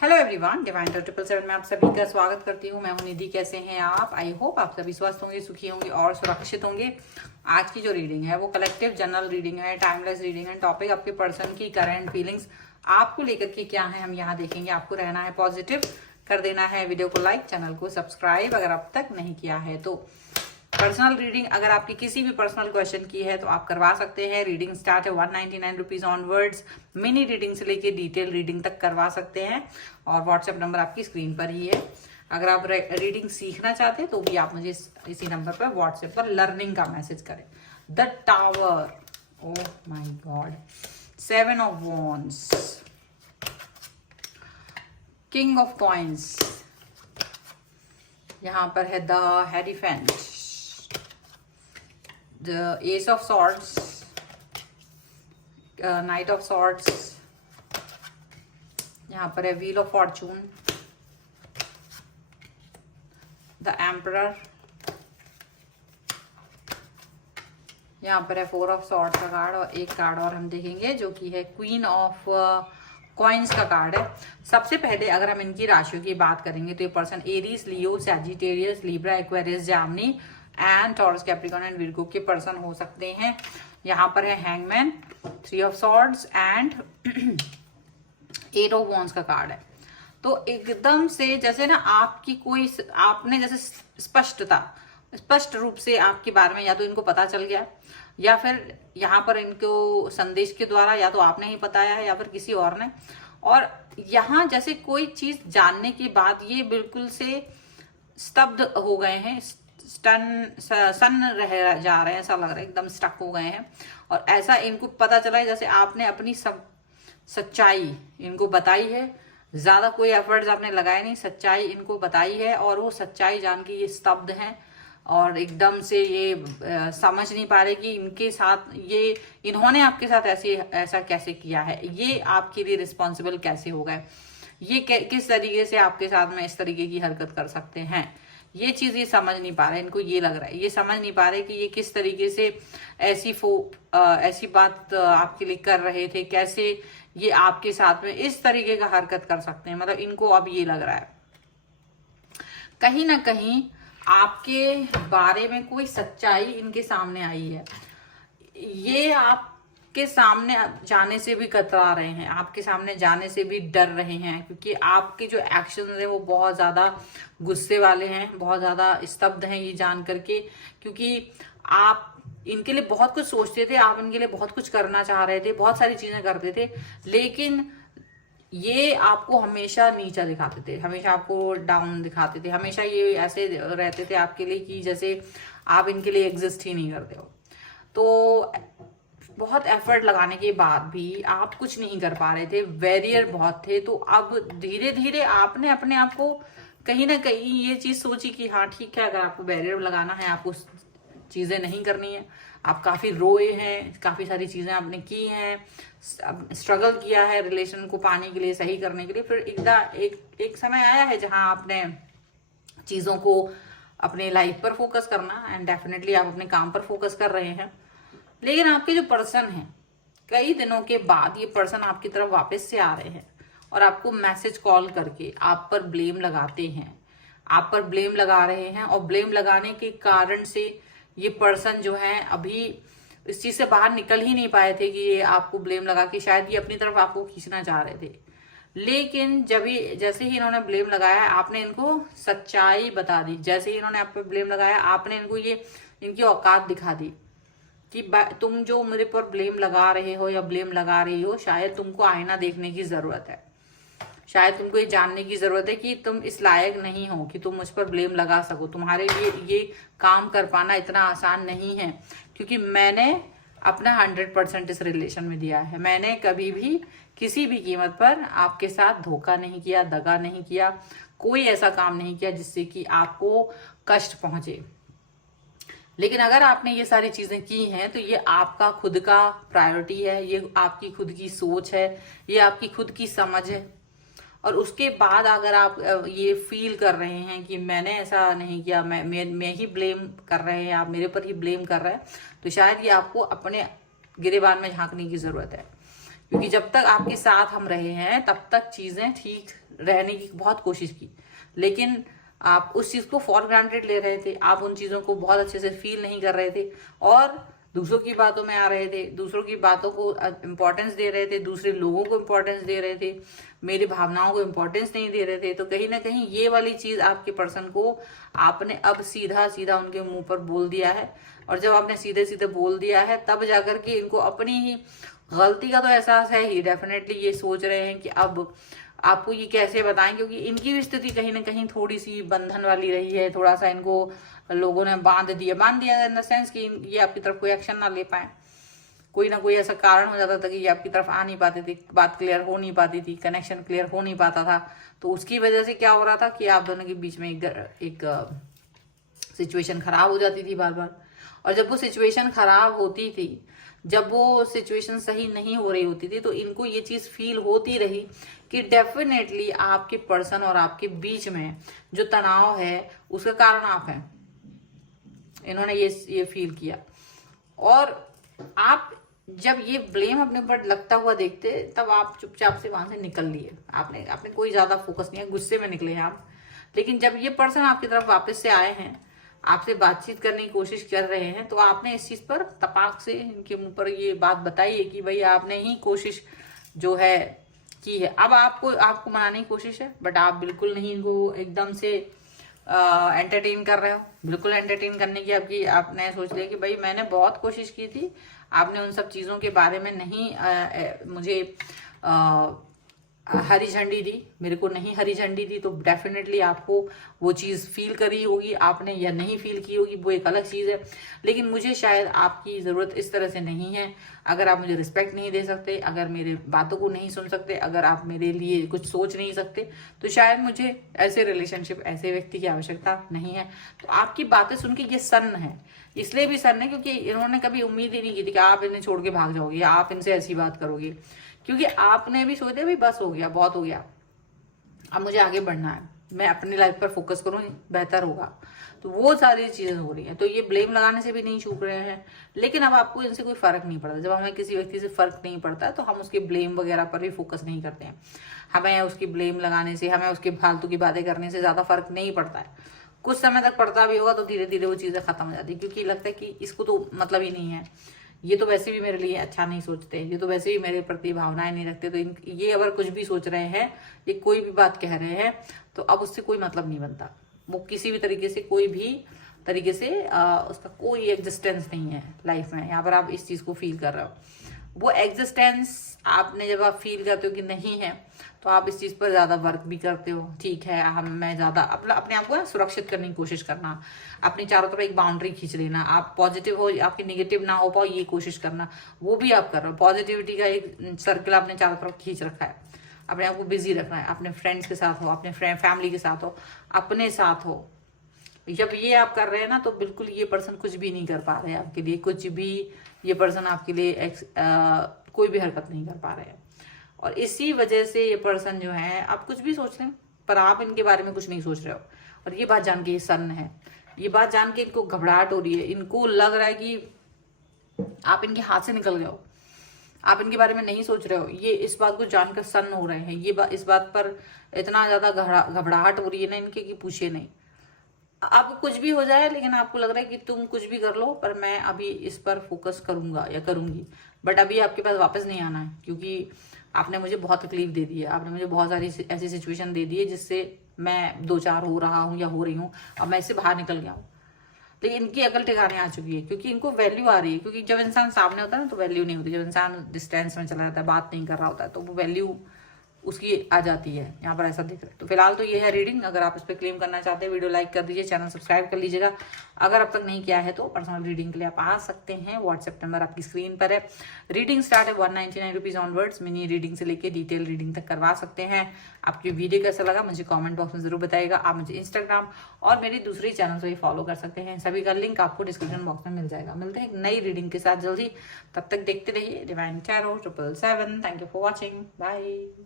Hello everyone, divine 777 में आप सभी का स्वागत करती हूँ। मैं हूँ निधि। कैसे हैं आप? आई होप आप सभी स्वस्थ होंगे, सुखी होंगे और सुरक्षित होंगे। आज की जो रीडिंग है वो कलेक्टिव जनरल रीडिंग है, टाइमलेस रीडिंग है। टॉपिक आपके पर्सन की करंट फीलिंग्स आपको लेकर के क्या है हम यहाँ देखेंगे। आपको रहना है पॉजिटिव, कर देना है वीडियो को लाइक, चैनल को सब्सक्राइब अगर अब तक नहीं किया है तो। पर्सनल रीडिंग अगर आपकी किसी भी पर्सनल क्वेश्चन की है तो आप करवा सकते हैं। रीडिंग स्टार्ट है 199 रुपीज ऑनवर्ड्स। मिनी रीडिंग से लेके डिटेल रीडिंग तक करवा सकते हैं और व्हाट्सएप नंबर आपकी स्क्रीन पर ही है। अगर आप रीडिंग सीखना चाहते हैं तो भी आप मुझे इसी नंबर पर व्हाट्सएप पर लर्निंग का मैसेज करें। The tower, oh my God, 7 of wands, king of coins, यहां पर है the हेरीफेंट, the ace of swords, knight of swords, यहाँ पर है wheel of fortune, the emperor, यहाँ पर है 4 of swords का कार्ड और एक कार्ड और हम देखेंगे जो कि है क्वीन ऑफ कॉइन्स का कार्ड है। सबसे पहले अगर हम इनकी राशियों की बात करेंगे तो ये पर्सन एरीज, लियो, सैजिटेरियस, लिब्रा, एक्वेरियस, जामनी and taurus, Capricorn and Virgo के पर्सन हो सकते हैं। यहाँ पर है hangman, 3 of swords and 8 of wands का कार्ड है। तो एकदम से जैसे ना आपकी कोई, आपने जैसे स्पष्ट रूप से आपके बारे में या तो इनको पता चल गया या फिर यहाँ पर इनको संदेश के द्वारा या तो आपने ही बताया है या फिर किसी और ने। और यहाँ जैसे कोई चीज जानने के बाद ये बिल्कुल से स्तब्ध हो गए हैं, सन रह जा रहे हैं, ऐसा लग रहा है एकदम स्टक हो गए हैं। और ऐसा इनको पता चला है जैसे आपने अपनी सब सच्चाई इनको बताई है। ज्यादा कोई एफर्ट्स आपने लगाए नहीं, सच्चाई इनको बताई है और वो सच्चाई जान के ये स्तब्ध हैं और एकदम से ये समझ नहीं पा रहे कि इनके साथ ये, इन्होंने आपके साथ ऐसा कैसे किया है, ये आपके लिए रिस्पॉन्सिबल कैसे हो गए, ये किस तरीके से आपके साथ में इस तरीके की हरकत कर सकते हैं। ये चीज ये समझ नहीं पा रहे, इनको ये लग रहा है, ये समझ नहीं पा रहे कि ये किस तरीके से ऐसी बात आपके लिए कर रहे थे, कैसे ये आपके साथ में इस तरीके का हरकत कर सकते हैं। मतलब इनको अब ये लग रहा है कहीं ना कहीं आपके बारे में कोई सच्चाई इनके सामने आई है। ये आपके सामने जाने से भी कतरा रहे हैं, आपके सामने जाने से भी डर रहे हैं क्योंकि आपके जो एक्शन है वो बहुत ज्यादा गुस्से वाले हैं, बहुत ज्यादा स्तब्ध हैं ये जान करके। क्योंकि आप इनके लिए बहुत कुछ सोचते थे, आप इनके लिए बहुत कुछ करना चाह रहे थे, बहुत सारी चीजें करते थे, लेकिन ये आपको हमेशा नीचा दिखाते थे, हमेशा आपको डाउन दिखाते थे, हमेशा ये ऐसे रहते थे आपके लिए कि जैसे आप इनके लिए एग्जिस्ट ही नहीं करते हो। तो बहुत एफर्ट लगाने के बाद भी आप कुछ नहीं कर पा रहे थे, बैरियर बहुत थे। तो अब धीरे धीरे आपने अपने आप को कहीं ना कहीं ये चीज सोची कि हाँ ठीक है, अगर आपको बैरियर लगाना है, आपको चीजें नहीं करनी है। आप काफी रोए हैं, काफी सारी चीजें आपने की हैं, स्ट्रगल किया है रिलेशन को पाने के लिए, सही करने के लिए। फिर एक समय आया है जहां आपने चीजों को अपने लाइफ पर फोकस करना, एंड डेफिनेटली आप अपने काम पर फोकस कर रहे हैं। लेकिन आपके जो पर्सन है, कई दिनों के बाद ये पर्सन आपकी तरफ वापस से आ रहे हैं और आपको मैसेज कॉल करके आप पर ब्लेम लगाते हैं, आप पर ब्लेम लगा रहे हैं। और ब्लेम लगाने के कारण से ये पर्सन जो है अभी इस चीज से बाहर निकल ही नहीं पाए थे कि ये आपको ब्लेम लगा के शायद ये अपनी तरफ आपको खींचना चाह रहे थे। लेकिन जैसे ही इन्होंने ब्लेम लगाया, आपने इनको सच्चाई बता दी। जैसे ही इन्होंने आप पे ब्लेम लगाया, आपने इनको ये इनकी औकात दिखा दी कि तुम जो मेरे पर ब्लेम लगा रहे हो या ब्लेम लगा रही हो, शायद तुमको आईना देखने की जरूरत है, शायद तुमको ये जानने की जरूरत है कि तुम इस लायक नहीं हो कि तुम मुझ पर ब्लेम लगा सको। तुम्हारे लिए ये काम कर पाना इतना आसान नहीं है क्योंकि मैंने अपना 100% इस रिलेशन में दिया है। मैंने कभी भी किसी भी कीमत पर आपके साथ धोखा नहीं किया, दगा नहीं किया, कोई ऐसा काम नहीं किया जिससे कि आपको कष्ट पहुंचे। लेकिन अगर आपने ये सारी चीजें की हैं तो ये आपका खुद का प्रायोरिटी है, ये आपकी खुद की सोच है, ये आपकी खुद की समझ है। और उसके बाद अगर आप ये फील कर रहे हैं कि मैंने ऐसा नहीं किया, मैं ही ब्लेम कर रहे हैं, आप मेरे पर ही ब्लेम कर रहे हैं, तो शायद ये आपको अपने गिरेबान में झांकने की जरूरत है क्योंकि जब तक आपके साथ हम रहे हैं तब तक चीजें ठीक रहने की बहुत कोशिश की, लेकिन आप उस चीज को फॉर ग्रांटेड ले रहे थे, आप उन चीजों को बहुत अच्छे से फील नहीं कर रहे थे और दूसरों की बातों में आ रहे थे, दूसरों की बातों को इम्पोर्टेंस दे रहे थे, दूसरे लोगों को इम्पोर्टेंस दे रहे थे, मेरी भावनाओं को इम्पोर्टेंस नहीं दे रहे थे। तो कहीं ना कहीं ये वाली चीज आपके पर्सन को आपने अब सीधा सीधा उनके मुंह पर बोल दिया है, और जब आपने सीधे सीधे बोल दिया है तब जाकर के इनको अपनी ही गलती का तो एहसास है ही। डेफिनेटली ये सोच रहे हैं कि अब आपको ये कैसे बताएं, क्योंकि इनकी भी स्थिति कहीं ना कहीं थोड़ी सी बंधन वाली रही है, थोड़ा सा इनको लोगों ने बांध दिया इन द सेंस कि ये आपकी तरफ कोई एक्शन ना ले पाए, कोई ना कोई ऐसा कारण हो जाता था कि ये आपकी तरफ आ नहीं पाते थे, बात क्लियर हो नहीं पाती थी, कनेक्शन क्लियर हो नहीं पाता था। तो उसकी वजह से क्या हो रहा था कि आप दोनों के बीच में एक सिचुएशन खराब हो जाती थी बार बार, और जब वो सिचुएशन खराब होती थी, जब वो सिचुएशन सही नहीं हो रही होती थी, तो इनको ये चीज फील होती रही कि डेफिनेटली आपके पर्सन और आपके बीच में जो तनाव है उसका कारण आप हैं। इन्होंने ये फील किया, और आप जब ये ब्लेम अपने ऊपर लगता हुआ देखते तब आप चुपचाप से वहां से निकल लिए। आपने कोई ज्यादा फोकस नहीं है, गुस्से में निकले हैं आप। लेकिन जब ये पर्सन आपकी तरफ वापस से आए हैं, आपसे बातचीत करने की कोशिश कर रहे हैं, तो आपने इस चीज पर तपाक से इनके मुंह पर ये बात बताई है कि भाई आपने ही कोशिश जो है की है। अब आपको मनाने की कोशिश है, बट आप बिल्कुल नहीं इनको एकदम से एंटरटेन कर रहे हो। बिल्कुल एंटरटेन करने की आपने सोच लिया कि भाई मैंने बहुत कोशिश की थी, आपने उन सब चीजों के बारे में नहीं मुझे हरी झंडी दी, मेरे को नहीं हरी झंडी दी, तो डेफिनेटली आपको वो चीज़ फील करी होगी आपने या नहीं फील की होगी, वो एक अलग चीज़ है। लेकिन मुझे शायद आपकी ज़रूरत इस तरह से नहीं है। अगर आप मुझे रिस्पेक्ट नहीं दे सकते, अगर मेरे बातों को नहीं सुन सकते, अगर आप मेरे लिए कुछ सोच नहीं सकते, तो शायद मुझे ऐसे रिलेशनशिप, ऐसे व्यक्ति की आवश्यकता नहीं है। तो आपकी बातें सुन के ये सन्न है, इसलिए भी सन्न है क्योंकि इन्होंने कभी उम्मीद ही नहीं की थी कि आप इन्हें छोड़ के भाग जाओगे, आप इनसे ऐसी बात करोगे, क्योंकि आपने भी सोचा भाई बस हो गया, बहुत हो गया, अब मुझे आगे बढ़ना है, मैं अपनी लाइफ पर फोकस करूँ, बेहतर होगा। तो वो सारी चीजें हो रही हैं। तो ये ब्लेम लगाने से भी नहीं चूक रहे हैं, लेकिन अब आपको इनसे कोई फर्क नहीं पड़ता। जब हमें किसी व्यक्ति से फर्क नहीं पड़ता तो हम उसके ब्लेम वगैरह पर भी फोकस नहीं करते हैं। हमें उसकी ब्लेम लगाने से, हमें उसकी फालतू की बातें करने से ज्यादा फर्क नहीं पड़ता है। कुछ समय तक पड़ता भी होगा तो धीरे धीरे वो चीजें खत्म हो जाती है, क्योंकि लगता है कि इसको तो मतलब ही नहीं है, ये तो वैसे भी मेरे लिए अच्छा नहीं सोचते, ये तो वैसे भी मेरे प्रति भावनाएं नहीं रखते, तो ये अगर कुछ भी सोच रहे हैं, ये कोई भी बात कह रहे हैं, तो अब उससे कोई मतलब नहीं बनता। वो किसी भी तरीके से, कोई भी तरीके से उसका कोई एग्जिस्टेंस नहीं है लाइफ में। यहाँ पर आप इस चीज को फील कर रहे हो, वो एग्जिस्टेंस आपने जब आप फील करते हो कि नहीं है, तो आप इस चीज पर ज्यादा वर्क भी करते हो। ठीक है, मैं ज्यादा अपने आप को सुरक्षित करने की कोशिश करना, अपनी चारों तरफ एक बाउंड्री खींच लेना, आप पॉजिटिव हो, आपकी नेगेटिव ना हो पाओ ये कोशिश करना, वो भी आप कर रहे हो। पॉजिटिविटी का एक सर्कल आपने चारों तरफ खींच रखा है, अपने आप को बिजी रखना है, अपने फ्रेंड्स के साथ हो, अपने फैमिली के साथ हो, अपने साथ हो। जब ये आप कर रहे हैं ना, तो बिल्कुल ये पर्सन कुछ भी नहीं कर पा रहे हैं आपके लिए, कुछ भी ये पर्सन आपके लिए कोई भी हरकत नहीं कर पा रहे हैं। और इसी वजह से ये पर्सन जो है, आप कुछ भी सोच रहे हैं पर आप इनके बारे में कुछ नहीं सोच रहे हो, और ये बात जान के ये सन्न है। ये बात जान के इनको घबराहट हो रही है, इनको लग रहा है कि आप इनके हाथ से निकल गए हो, आप इनके बारे में नहीं सोच रहे हो। ये इस बात को जानकर सन्न हो रहे हैं, इस बात पर इतना ज्यादा घबराहट हो रही है ना इनके कि पूछे नहीं। अब कुछ भी हो जाए, लेकिन आपको लग रहा है कि तुम कुछ भी कर लो, पर मैं अभी इस पर फोकस करूंगा या करूंगी। बट अभी आपके पास वापस नहीं आना है, क्योंकि आपने मुझे बहुत तकलीफ दे दी है, आपने मुझे बहुत सारी ऐसी सिचुएशन दे दी है जिससे मैं 2-4 हो रहा हूँ या हो रही हूँ, अब मैं इससे बाहर निकल गया हूँ। लेकिन इनकी अकल ठिकाने आ चुकी है, क्योंकि इनको वैल्यू आ रही है। क्योंकि जब इंसान सामने होता है ना तो वैल्यू नहीं होती, जब इंसान डिस्टेंस में चला जाता है, बात नहीं कर रहा होता है, तो वो वैल्यू उसकी आ जाती है। यहाँ पर ऐसा दिख रहा है। तो फिलहाल तो ये है रीडिंग। अगर आप इस पर क्लेम करना चाहते हैं, वीडियो लाइक कर दीजिए, चैनल सब्सक्राइब कर लीजिएगा। अगर अब तक नहीं किया है तो पर्सनल रीडिंग के लिए आप आ सकते हैं, व्हाट्सएप नंबर आपकी स्क्रीन पर है। रीडिंग स्टार्ट है 199 रुपीज ऑनवर्ड्स। मिनी रीडिंग से लेकर डिटेल रीडिंग तक करवा सकते हैं। आपकी वीडियो कैसा लगा मुझे कॉमेंट बॉक्स में जरूर बताइएगा। आप मुझे इंस्टाग्राम और मेरी दूसरी चैनल से भी फॉलो कर सकते हैं, सभी का लिंक आपको डिस्क्रिप्शन बॉक्स में मिल जाएगा। मिलते हैं एक नई रीडिंग के साथ जल्दी, तब तक देखते रहिए divine tarot 777। Thank you for watching, bye.